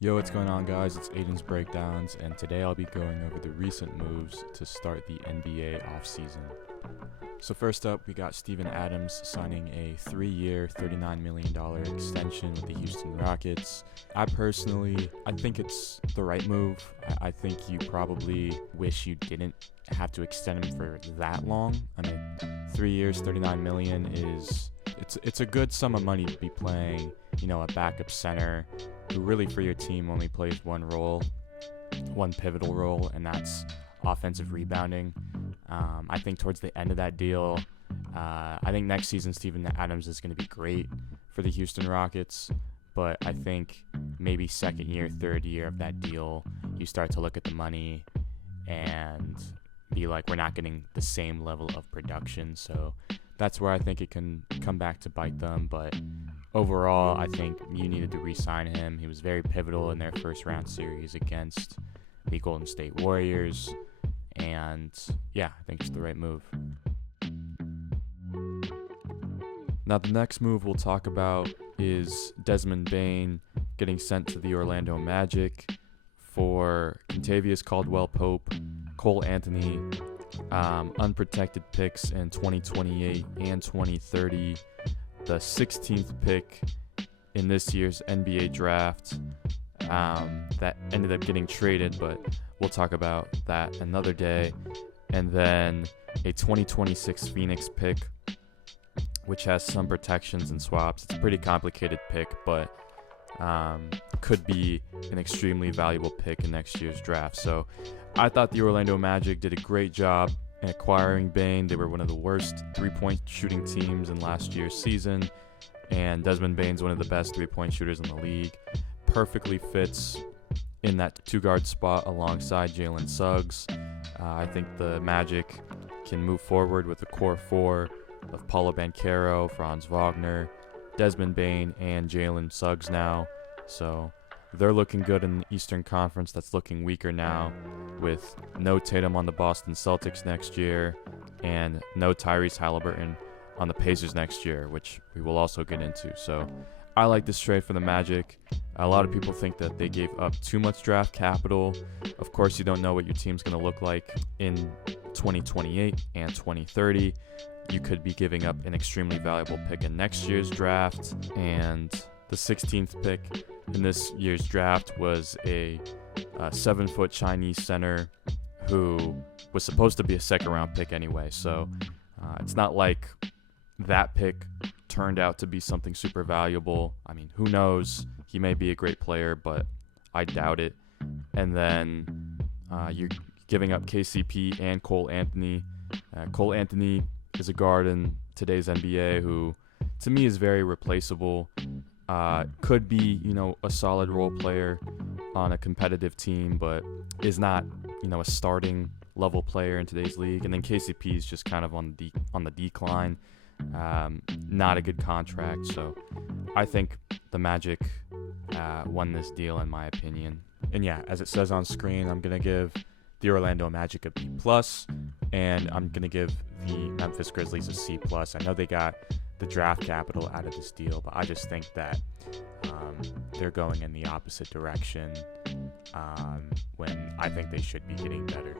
Yo, what's going on, guys? It's Aiden's Breakdowns, and today I'll be going over the recent moves to start the NBA offseason. So first up, we got Steven Adams signing a 3-year, $39 million extension with the Houston Rockets. I think it's the right move. I think you probably wish you didn't have to extend him for that long. I mean, 3 years, $39 million it's a good sum of money to be playing, a backup center who really for your team only plays one pivotal role, and that's offensive rebounding. I think towards the end of that deal, I think next season Steven Adams is going to be great for the Houston Rockets, but I think maybe second year, third year of that deal, you start to look at the money and be like, we're not getting the same level of production, so that's where I think it can come back to bite them. But overall, I think you needed to re-sign him. He was very pivotal in their first round series against the Golden State Warriors. And yeah, I think it's the right move. Now, the next move we'll talk about is Desmond Bane getting sent to the Orlando Magic for Kentavious Caldwell-Pope, Cole Anthony, unprotected picks in 2028 and 2030, the 16th pick in this year's NBA draft that ended up getting traded, but we'll talk about that another day, and then a 2026 Phoenix pick, which has some protections and swaps. It's a pretty complicated pick, but could be an extremely valuable pick in next year's draft. So I thought the Orlando Magic did a great job in acquiring Bane. They were one of the worst three-point shooting teams in last year's season, and Desmond Bane's one of the best three-point shooters in the league. Perfectly fits in that two-guard spot alongside Jalen Suggs. I think the Magic can move forward with the core four of Paulo Banchero, Franz Wagner, Desmond Bane, and Jalen Suggs now. So they're looking good in the Eastern Conference that's looking weaker now, with no Tatum on the Boston Celtics next year and no Tyrese Halliburton on the Pacers next year, which we will also get into. So I like this trade for the Magic. A lot of people think that they gave up too much draft capital. Of course, you don't know what your team's going to look like in 2028 and 2030. You could be giving up an extremely valuable pick in next year's draft, and the 16th pick in this year's draft was a 7-foot Chinese center who was supposed to be a second-round pick anyway. So it's not like that pick turned out to be something super valuable. I mean, who knows? He may be a great player, but I doubt it. And then you're giving up KCP and Cole Anthony. Cole Anthony is a guard in today's NBA who, to me, is very replaceable. Could be, a solid role player on a competitive team, but is not, a starting level player in today's league. And then KCP is just kind of on the decline. Not a good contract. So I think the Magic won this deal, in my opinion. And yeah, as it says on screen, I'm gonna give the Orlando Magic a B+, and I'm gonna give the Memphis Grizzlies a C+. I know they got the draft capital out of this deal, but I just think that they're going in the opposite direction when I think they should be getting better.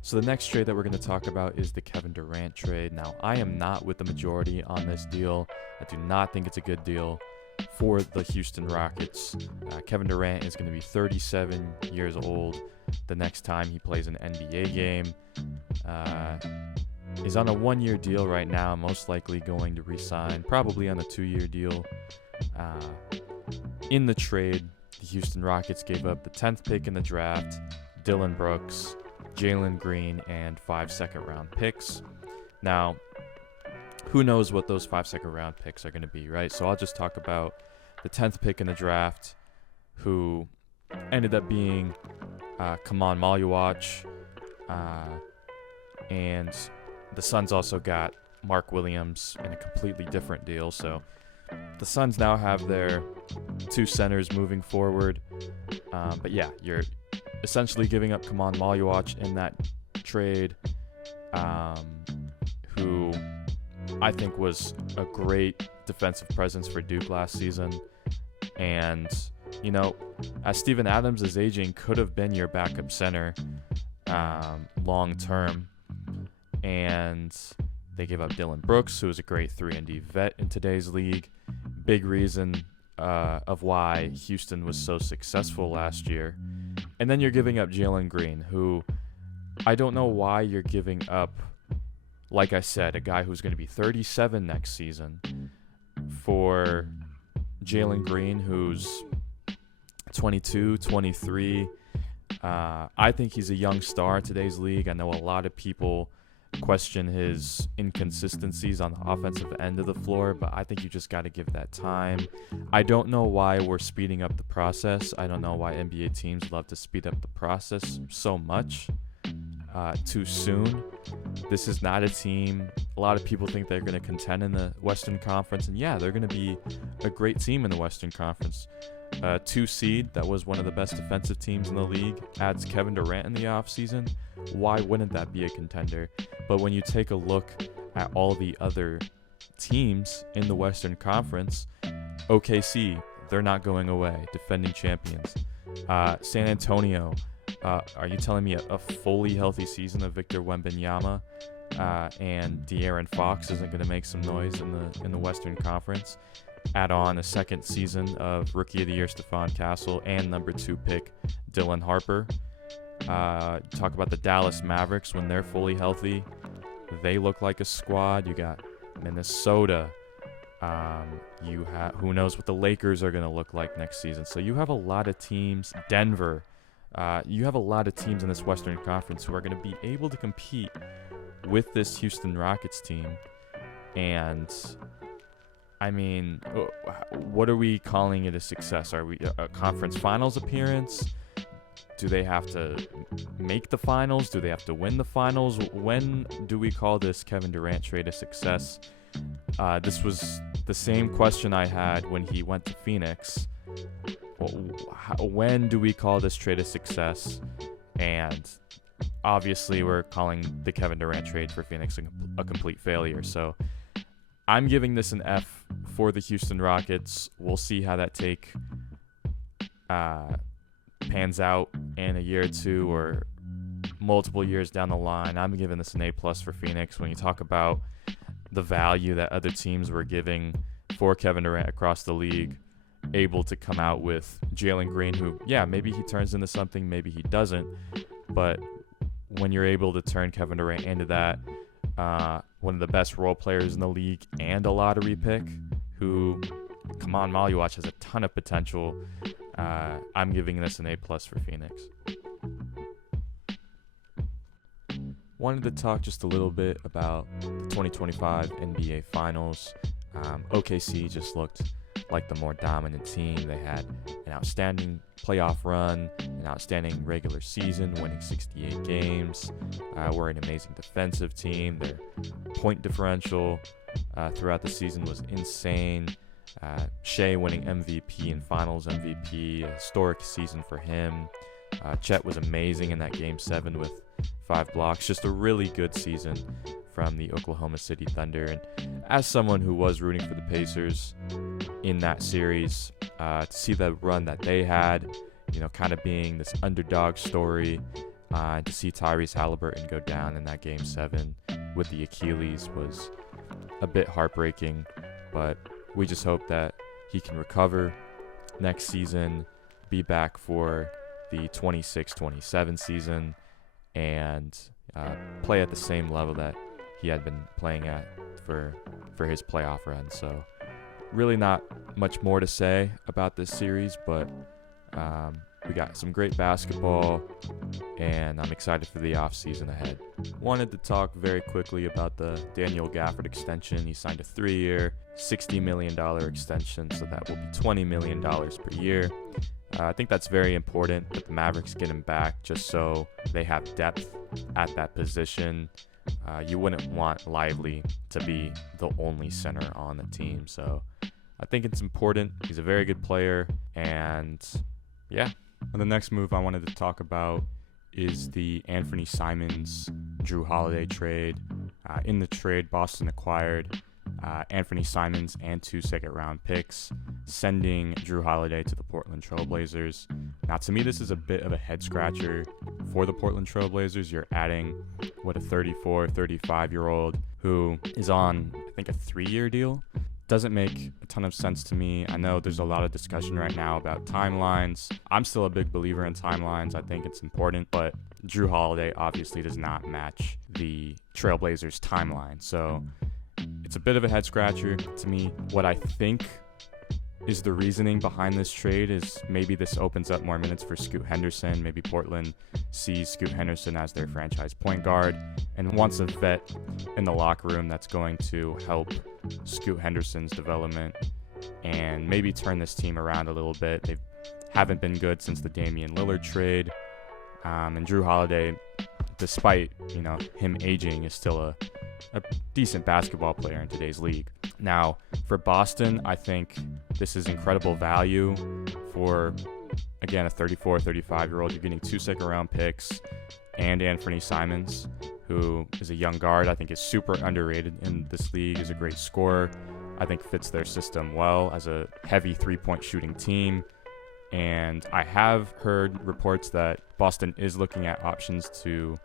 So the next trade that we're going to talk about is the Kevin Durant trade. Now, I am not with the majority on this deal. I do not think it's a good deal for the Houston Rockets. Kevin Durant is going to be 37 years old the next time he plays an NBA game. He's on a 1-year deal right now, most likely going to re-sign, probably on a 2-year deal. In the trade, the Houston Rockets gave up the 10th pick in the draft, Dillon Brooks, Jalen Green, and 5 second-round picks. Now, who knows what those 5 second-round picks are going to be, right? So I'll just talk about the 10th pick in the draft, who ended up being Kaman Maluach, and the Suns also got Mark Williams in a completely different deal. So the Suns now have their 2 centers moving forward. But yeah, you're essentially giving up Kaman Maluach in that trade, who I think was a great defensive presence for Duke last season. And, as Steven Adams is aging, could have been your backup center long term. And they gave up Dylan Brooks, who is a great 3-and-D vet in today's league. Big reason of why Houston was so successful last year. And then you're giving up Jalen Green, who I don't know why you're giving up, like I said, a guy who's going to be 37 next season for Jalen Green, who's 22, 23. I think he's a young star in today's league. I know a lot of people question his inconsistencies on the offensive end of the floor, but I think you just got to give that time. I don't know why we're speeding up the process. I don't know why NBA teams love to speed up the process so much too soon. This is not a team. A lot of people think they're going to contend in the Western Conference, and yeah, they're going to be a great team in the Western Conference. 2 seed, that was one of the best defensive teams in the league, adds Kevin Durant in the offseason. Why wouldn't that be a contender? But when you take a look at all the other teams in the Western Conference, OKC, they're not going away, defending champions. San Antonio, are you telling me a fully healthy season of Victor Wembanyama and De'Aaron Fox isn't going to make some noise in the Western Conference? Add on a second season of Rookie of the Year Stephon Castle and number 2 pick Dylan Harper. Talk about the Dallas Mavericks when they're fully healthy. They look like a squad. You got Minnesota. You have, who knows what the Lakers are going to look like next season. So you have a lot of teams. Denver. You have a lot of teams in this Western Conference who are going to be able to compete with this Houston Rockets team. And I mean, what are we calling it a success? Are we a conference finals appearance? Do they have to make the finals? Do they have to win the finals? When do we call this Kevin Durant trade a success? This was the same question I had when he went to Phoenix. When do we call this trade a success? And obviously we're calling the Kevin Durant trade for Phoenix a complete failure. So I'm giving this an F for the Houston Rockets. We'll see how that take pans out in a year or two or multiple years down the line. I'm giving this an A+ for Phoenix. When you talk about the value that other teams were giving for Kevin Durant across the league, able to come out with Jalen Green, who, yeah, maybe he turns into something, maybe he doesn't. But when you're able to turn Kevin Durant into that, one of the best role players in the league and a lottery pick who, come on, Maluach has a ton of potential. I'm giving this an A+ for Phoenix. Wanted to talk just a little bit about the 2025 NBA Finals. OKC just looked like the more dominant team. They had an outstanding playoff run, an outstanding regular season, winning 68 games. We're an amazing defensive team. Their point differential throughout the season was insane. Shea winning MVP and Finals MVP, a historic season for him. Chet was amazing in that Game 7 with 5 blocks. Just a really good season from the Oklahoma City Thunder. And as someone who was rooting for the Pacers in that series, to see the run that they had, kind of being this underdog story, and to see Tyrese Halliburton go down in that Game 7 with the Achilles was a bit heartbreaking. But we just hope that he can recover next season, be back for the 26-27 season, and play at the same level that he had been playing at for his playoff run. So really not much more to say about this series, but we got some great basketball, and I'm excited for the offseason ahead. Wanted to talk very quickly about the Daniel Gafford extension. He signed a 3-year, $60 million extension, so that will be $20 million per year. I think that's very important that the Mavericks get him back just so they have depth at that position. You wouldn't want Lively to be the only center on the team, so I think it's important. He's a very good player, and yeah. And the next move I wanted to talk about is the Anthony Simons Drew Holiday trade. In the trade, Boston acquired Anthony Simons, and 2 second-round picks, sending Drew Holiday to the Portland Trailblazers. Now, to me, this is a bit of a head-scratcher for the Portland Trailblazers. You're adding, a 34, 35-year-old who is on, I think, a 3-year deal. Doesn't make a ton of sense to me. I know there's a lot of discussion right now about timelines. I'm still a big believer in timelines. I think it's important, but Drew Holiday obviously does not match the Trailblazers timeline. So it's a bit of a head scratcher to me. What I think is the reasoning behind this trade is maybe this opens up more minutes for Scoot Henderson. Maybe Portland sees Scoot Henderson as their franchise point guard and wants a vet in the locker room that's going to help Scoot Henderson's development and maybe turn this team around a little bit. They haven't been good since the Damian Lillard trade. And Drew Holiday, despite him aging, is still a decent basketball player in today's league. Now, for Boston, I think this is incredible value for, again, a 34, 35-year-old. You're getting 2 second-round picks and Anthony Simons, who is a young guard. I think is super underrated in this league, is a great scorer. I think fits their system well as a heavy three-point shooting team. And I have heard reports that Boston is looking at options to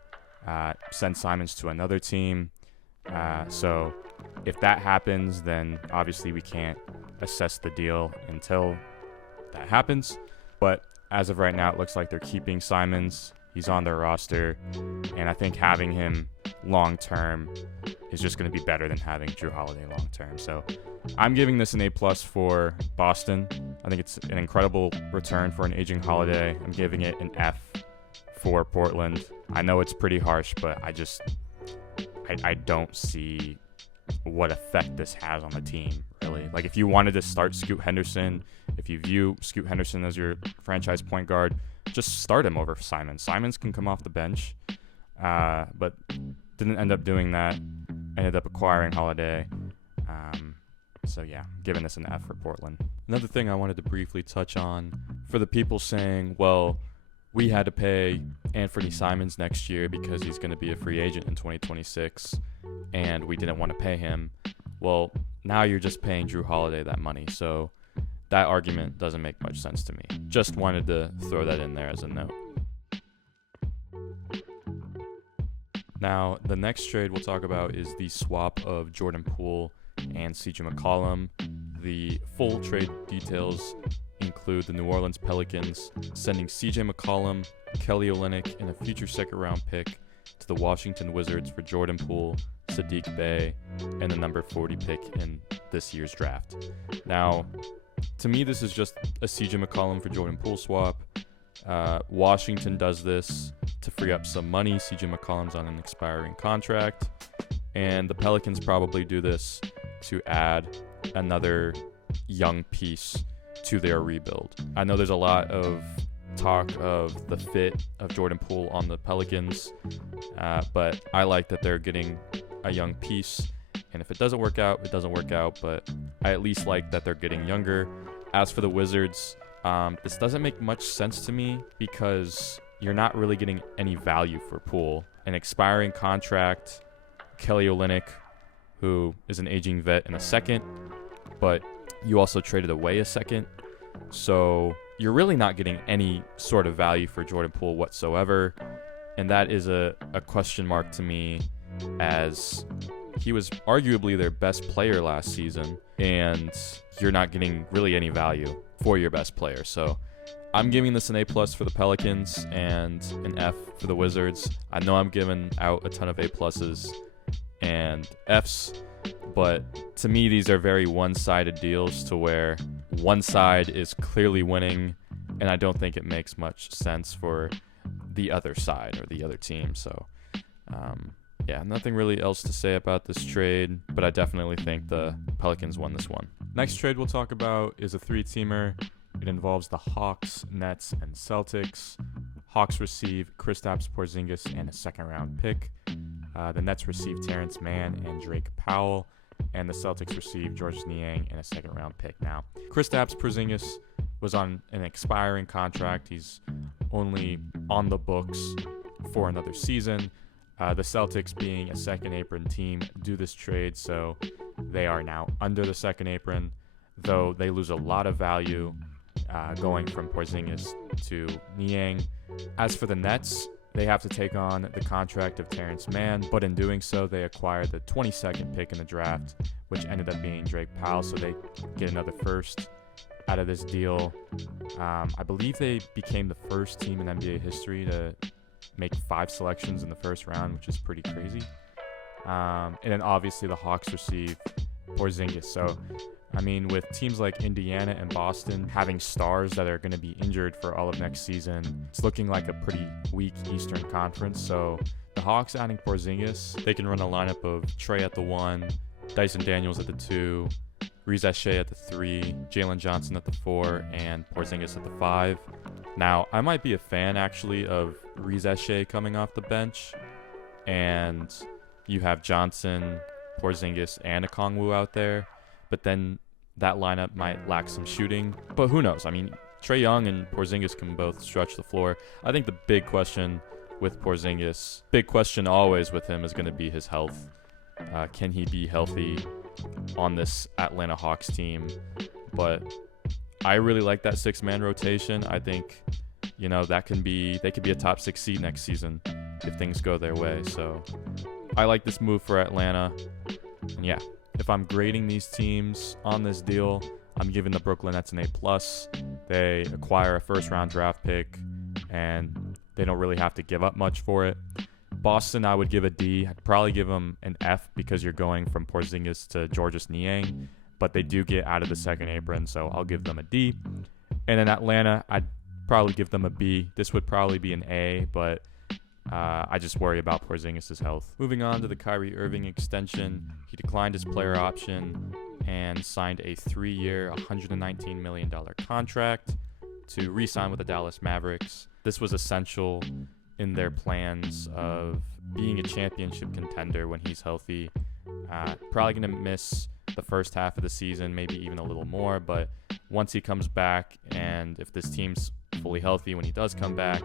send Simons to another team. So if that happens, then obviously we can't assess the deal until that happens. But as of right now, it looks like they're keeping Simons. He's on their roster. And I think having him long-term is just going to be better than having Drew Holiday long-term. So I'm giving this an A+ for Boston. I think it's an incredible return for an aging Holiday. I'm giving it an F for Portland. I know it's pretty harsh, but I don't see what effect this has on the team, really. Like, if you wanted to start Scoot Henderson, if you view Scoot Henderson as your franchise point guard, just start him over Simons. Simons can come off the bench, but didn't end up doing that. Ended up acquiring Holiday. So yeah, giving this an F for Portland. Another thing I wanted to briefly touch on, for the people saying, well, we had to pay Anthony Simons next year because he's going to be a free agent in 2026, and we didn't want to pay him. Well, now you're just paying Drew Holiday that money, so that argument doesn't make much sense to me. Just wanted to throw that in there as a note. Now, the next trade we'll talk about is the swap of Jordan Poole and CJ McCollum. The full trade details include the New Orleans Pelicans sending CJ McCollum, Kelly Olynyk, and a future second-round pick to the Washington Wizards for Jordan Poole, Saddiq Bey, and the number 40 pick in this year's draft. Now, to me, this is just a CJ McCollum for Jordan Poole swap. Washington does this to free up some money. CJ McCollum's on an expiring contract, and the Pelicans probably do this to add another young piece to their rebuild. I know there's a lot of talk of the fit of Jordan Poole on the Pelicans, but I like that they're getting a young piece, and if it doesn't work out, it doesn't work out, but I at least like that they're getting younger. As for the Wizards, this doesn't make much sense to me because you're not really getting any value for Poole. An expiring contract, Kelly Olynyk, who is an aging vet, in a second, but you also traded away a second. So you're really not getting any sort of value for Jordan Poole whatsoever. And that is a question mark to me, as he was arguably their best player last season, and you're not getting really any value for your best player. So I'm giving this an A+ for the Pelicans and an F for the Wizards. I know I'm giving out a ton of A+ and Fs, but to me these are very one-sided deals, to where one side is clearly winning, and I don't think it makes much sense for the other side or the other team. So yeah, nothing really else to say about this trade, but I definitely think the Pelicans won this one. Next trade we'll talk about is a 3-teamer. It involves the Hawks, Nets, and Celtics. Hawks receive Kristaps Porzingis and a second-round pick. The Nets receive Terrence Mann and Drake Powell, and the Celtics receive George Niang and a second-round pick. Now, Kristaps Porzingis was on an expiring contract. He's only on the books for another season. The Celtics, being a second apron team, do this trade, so They are now under the second apron, though they lose a lot of value going from Porzingis to Niang. As for the Nets, they have to take on the contract of Terrence Mann, but in doing so, they acquired the 22nd pick in the draft, which ended up being Drake Powell, so they get another first out of this deal. I believe they became the first team in NBA history to make 5 selections in the first round, which is pretty crazy. And then obviously the Hawks receive Porzingis. So, I mean, with teams like Indiana and Boston having stars that are going to be injured for all of next season, it's looking like a pretty weak Eastern Conference. So the Hawks adding Porzingis, they can run a lineup of Trae at the 1, Dyson Daniels at the 2, Reza Shea at the 3, Jalen Johnson at the 4, and Porzingis at the 5. Now, I might be a fan, actually, of Reza Shea coming off the bench, and you have Johnson, Porzingis, and Okongwu out there, but then that lineup might lack some shooting. But who knows? I mean, Trae Young and Porzingis can both stretch the floor. I think the big question with Porzingis, big question always with him, is going to be his health. Can he be healthy on this Atlanta Hawks team? But I really like that 6-man rotation. I think, they could be a top 6 seed next season if things go their way. So I like this move for Atlanta. And yeah, if I'm grading these teams on this deal, I'm giving the Brooklyn Nets an A+. They acquire a first-round draft pick, and they don't really have to give up much for it. Boston, I would give a D. I'd probably give them an F because you're going from Porzingis to Georges Niang, but they do get out of the second apron, so I'll give them a D. And in Atlanta, I'd probably give them a B. This would probably be an A, but I just worry about Porzingis' health. Moving on to the Kyrie Irving extension, he declined his player option and signed a 3-year, $119 million contract to re-sign with the Dallas Mavericks. This was essential in their plans of being a championship contender when he's healthy. Probably going to miss the first half of the season, maybe even a little more, but once he comes back, and if this team's fully healthy when he does come back,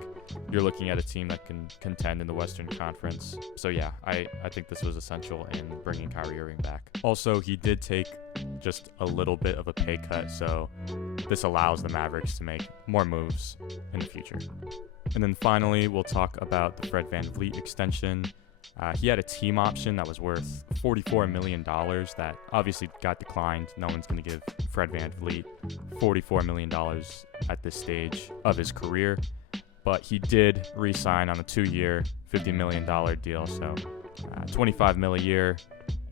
you're looking at a team that can contend in the Western Conference. So yeah, I think this was essential in bringing Kyrie Irving back. Also, he did take just a little bit of a pay cut, so this allows the Mavericks to make more moves in the future. And then finally, we'll talk about the Fred VanVleet extension. He had a team option that was worth $44 million that obviously got declined. No one's going to give Fred VanVleet $44 million at this stage of his career. But he did re-sign on a 2-year, $50 million deal, so $25 million a year.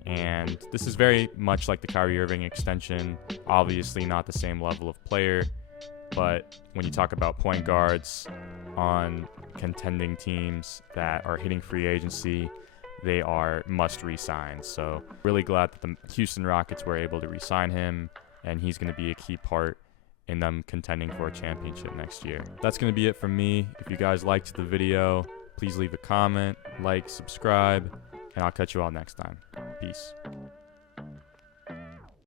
And this is very much like the Kyrie Irving extension. Obviously not the same level of player, but when you talk about point guards on contending teams that are hitting free agency, they are must re-sign. So really glad that the Houston Rockets were able to re-sign him, and he's going to be a key part in them contending for a championship next year. That's going to be it from me. If you guys liked the video, please leave a comment, like, subscribe, and I'll catch you all next time. Peace.